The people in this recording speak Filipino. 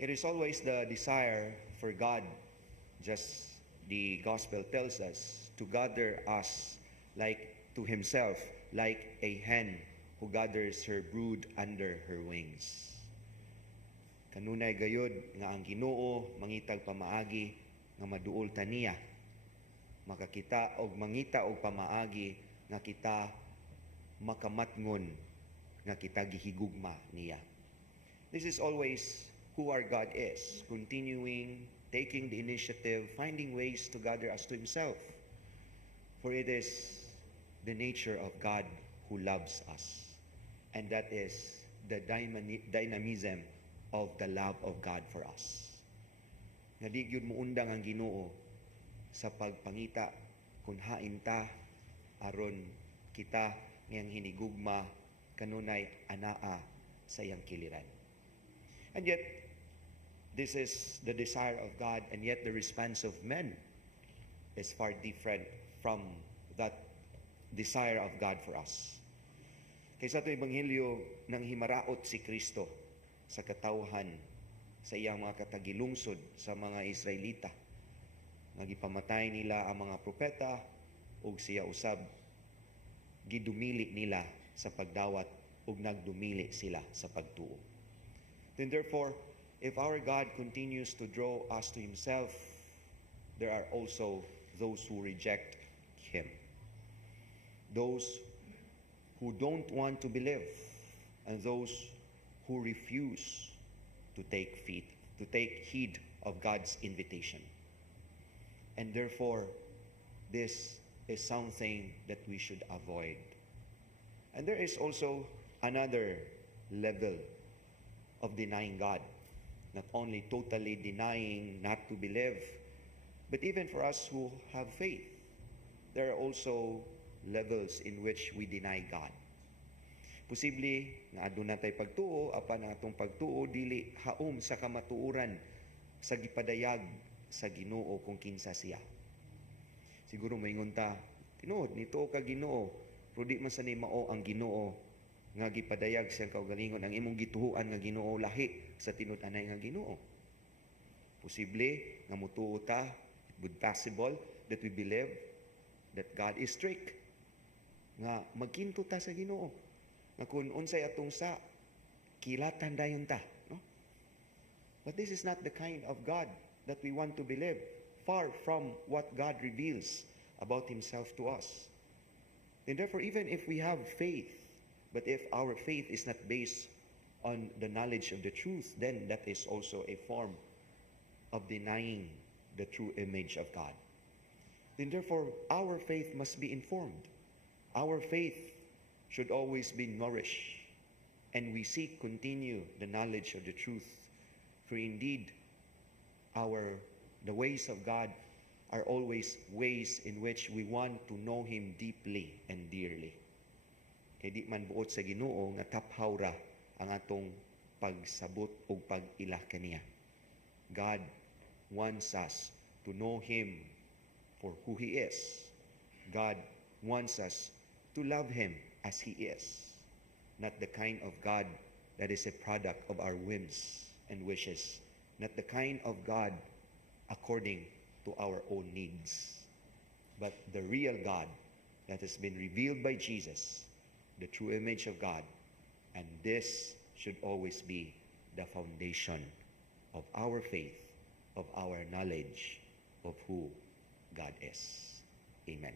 It is always the desire for God, just the gospel tells us, to gather us like to himself, like a hen who gathers her brood under her wings. Kanunay gayud nga ang Ginoo mangitag pamaagi nga maduol ta niya, makakita og mangita og pamaagi nga kita makamatngon nga kita gihigugma niya. This is always who our God is, continuing, taking the initiative, finding ways to gather us to himself. For it is the nature of God who loves us. And that is the dynamism of the love of God for us. Nga di gyud muundang ang Ginoo sa pagpangita kung hain ta aron kita ngayang hinigugma kanunay anaa sa iyang kiliran. And yet, this is the desire of God, and yet the response of men is far different from that desire of God for us. Kaysa ito Ebanghelyo nang himaraot si Kristo sa katawhan sa iyang mga katagilungsod sa mga Israelita. Nagipamatay nila ang mga propeta ug siya usab gidumili nila sa pagdawat ug nagdumili sila sa pagtuo. Then therefore, if our God continues to draw us to himself, there are also those who reject him. Those who don't want to believe, and those who refuse to take heed of God's invitation. And therefore, this is something that we should avoid. And there is also another level of denying God. Not only totally denying not to believe, but even for us who have faith, there are also levels in which we deny God. Posible nga aduna tay pagtuo, apan atong pagtuo dili haom sa kamatuoran sa gipadayag sa Ginoo kung kinsa siya. Siguro maingon ta, tinuod nito ka Ginoo, pero di man sa ni mao ang Ginoo nga gipadayag siyang kaugalingon, ang imong gituhuan nga Ginoo lahi sa tinud-anay nga Ginoo. Posible nga mutuo ta, it would possible that we believe that God is strict, nga magkinto ta sa Ginoo, nga kung unsay atong sa kilatan dayon ta, no? But this is not the kind of God that we want to believe, far from what God reveals about himself to us. And therefore, even if we have faith, but if our faith is not based on the knowledge of the truth, then that is also a form of denying the true image of God. Then therefore, our faith must be informed. Our faith should always be nourished, and we seek continue the knowledge of the truth. For indeed, the ways of God are always ways in which we want to know him deeply and dearly. Kaya di man buot sa Ginoo nga taphawra ang atong pagsabot o pag-ilah kaniya. God wants us to know him for who he is. God wants us to love him as he is, not the kind of God that is a product of our whims and wishes, not the kind of God according to our own needs, but the real God that has been revealed by Jesus, the true image of God. And this should always be the foundation of our faith, of our knowledge of who God is. Amen.